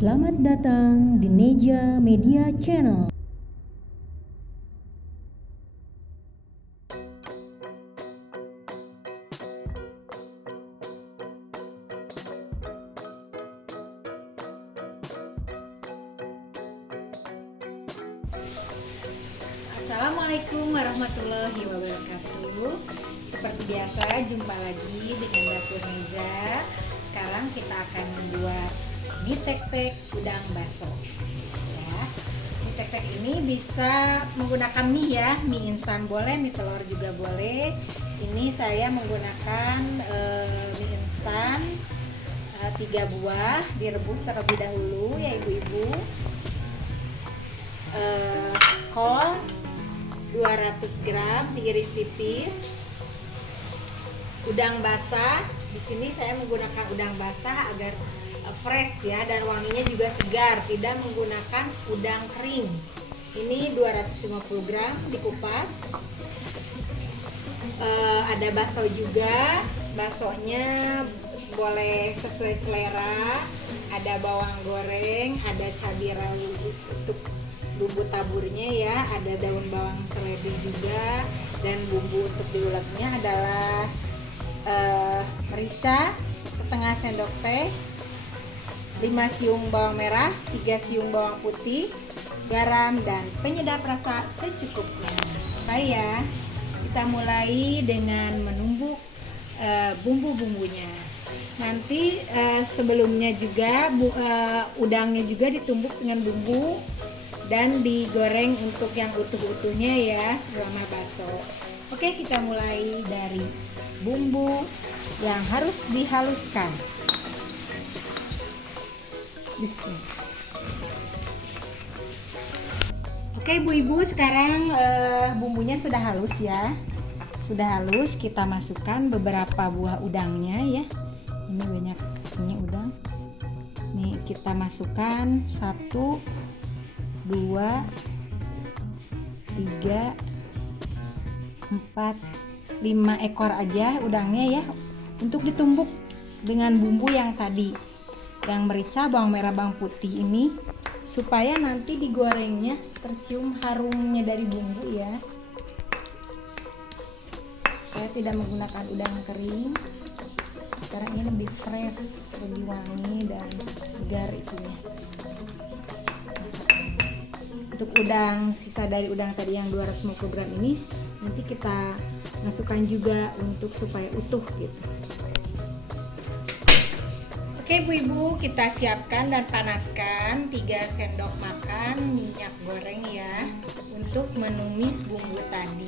Selamat datang di Neja Media Channel. Assalamualaikum warahmatullahi wabarakatuh. Seperti biasa, jumpa lagi dengan Dapur Neja. Sekarang kita akan membuat mie tek-tek udang baso. Ya, mie tek-tek ini bisa menggunakan mie ya, mie instan boleh, mie telur juga boleh. Ini saya menggunakan mie instan 3 buah, direbus terlebih dahulu ya ibu-ibu. Kol 200 gram diiris tipis. Udang basah, di sini saya menggunakan udang basah agar fresh ya, dan wanginya juga segar, tidak menggunakan udang kering. Ini 250 gram dikupas. Ada bakso juga, baksonya boleh sesuai selera. Ada bawang goreng, ada cabai rawit untuk bumbu taburnya ya, ada daun bawang seledri juga, dan bumbu untuk diuleknya adalah merica setengah sendok teh, 5 siung bawang merah, 3 siung bawang putih, garam, dan penyedap rasa secukupnya. Oke ya, kita mulai dengan menumbuk bumbu-bumbunya. Nanti sebelumnya juga udangnya juga ditumbuk dengan bumbu dan digoreng untuk yang utuh-utuhnya ya selama bakso. Oke, kita mulai dari bumbu yang harus dihaluskan. Bismillah. Oke ibu-ibu, sekarang bumbunya sudah halus ya. Sudah halus, kita masukkan beberapa buah udangnya ya. Ini banyak ini udang. Nih kita masukkan 1, 2, 3, 4, 5 ekor aja udangnya ya, untuk ditumbuk dengan bumbu yang tadi, yang merica, bawang merah, bawang putih ini, supaya nanti digorengnya tercium harumnya dari bumbu ya. Saya tidak menggunakan udang kering karena ini lebih fresh, lebih wangi dan segar itunya. Untuk udang, sisa dari udang tadi yang 250 gram ini nanti kita masukkan juga untuk supaya utuh gitu. Oke ibu-ibu, kita siapkan dan panaskan 3 sendok makan minyak goreng ya, untuk menumis bumbu tadi.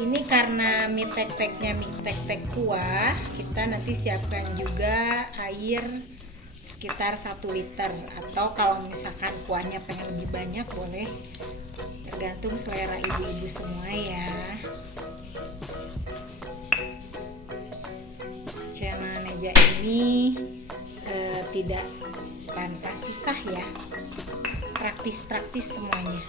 Ini karena mie tek-teknya mie tek-tek kuah, kita nanti siapkan juga air sekitar 1 liter, atau kalau misalkan kuahnya pengen lebih banyak boleh, tergantung selera ibu-ibu semua ya. Channel Neja ini tidak bantah susah ya, praktis-praktis semuanya.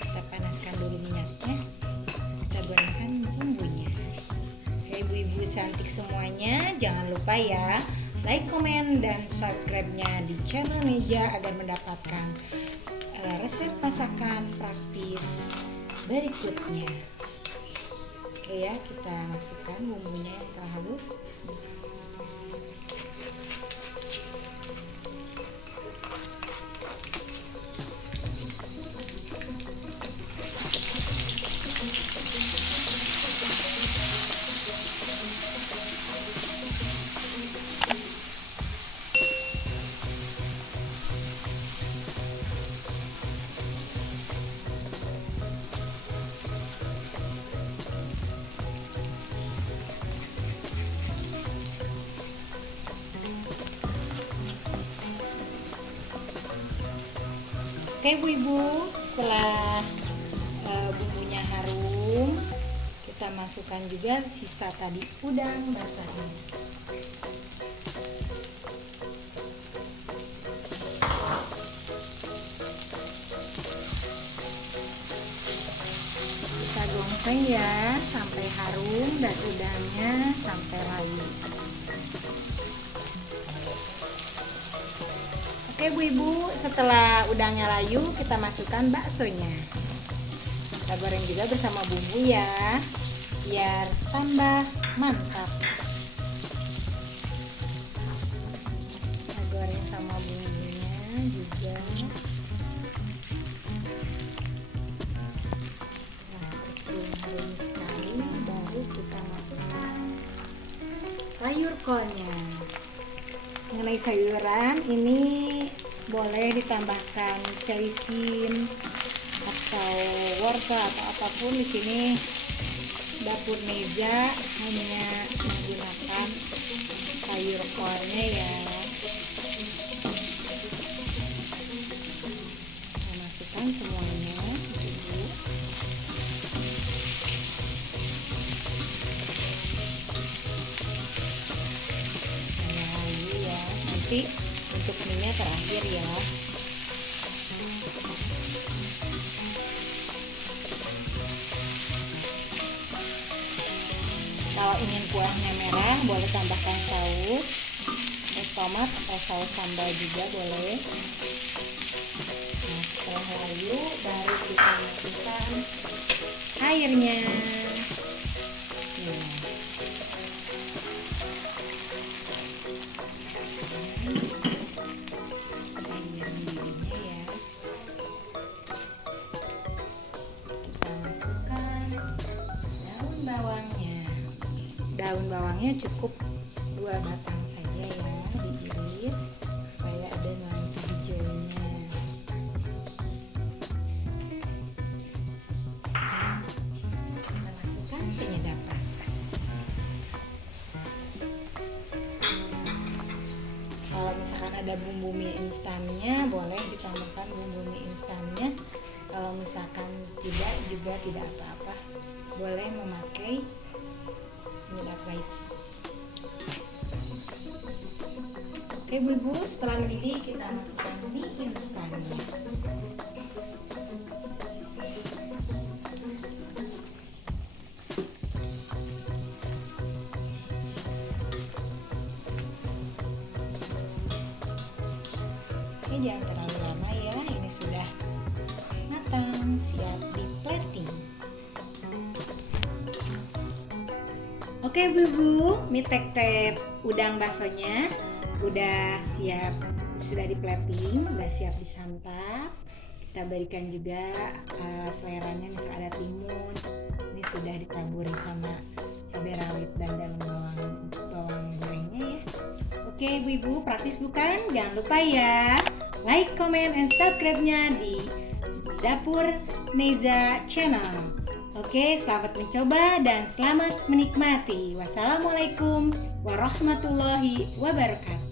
Kita panaskan dulu minyaknya, kita gorengkan bumbunya. Oke ibu-ibu cantik semuanya, jangan lupa ya like, komen, dan subscribe-nya di channel Neja agar mendapatkan resep masakan praktis berikutnya. Oke ya, kita masukkan bumbunya yang telah halus. Bismillah. Oke ibu-ibu, setelah bumbunya harum, kita masukkan juga sisa tadi udang basahnya. oseng ya sampai harum dan udangnya sampai layu. Oke Bu Ibu, setelah udangnya layu kita masukkan baksonya. Kita goreng juga bersama bumbu ya, biar tambah mantap. Kita goreng sama bumbunya juga. Nah, kecil harum sekali, baru kita masukkan sayur kolnya. Mengenai sayuran, ini boleh ditambahkan cerisin atau wortel atau apapun. Di sini Dapur Neza hanya menggunakan sayur kolnya ya. Kita masukkan semuanya, Ibu. Nanti untuk mie-nya terakhir ya. Kalau ingin kuahnya merah boleh tambahkan saus tomat atau saus sambal juga boleh. Nah, setelah layu baru kita masukkan airnya. Nah. Daun bawangnya cukup 2 batang saja ya, diiris supaya ada nuansa hijaunya. Kita masukkan penyedap rasa. Kalau misalkan ada bumbu mie instannya, boleh ditambahkan bumbu mie instannya. Kalau misalkan tidak juga tidak apa-apa, boleh memakai penyedap rasa. Oke Bu Ibu, setelah mendidih kita masukkan mie instannya. Oke, jangan terlalu lama ya, ini sudah matang, siap di plating. Oke Bu Ibu, mie tek-tek udang baksonya udah siap, sudah di plating, udah siap disantap. Kita berikan juga seleranya, misal ada timun, ini sudah ditaburi sama cabai rawit dan daun bawang gorengnya ya. Oke Bu Ibu, praktis bukan? Jangan lupa ya, like, comment, and subscribe-nya di Dapur Neza Channel. Oke, selamat mencoba dan selamat menikmati. Wassalamualaikum warahmatullahi wabarakatuh.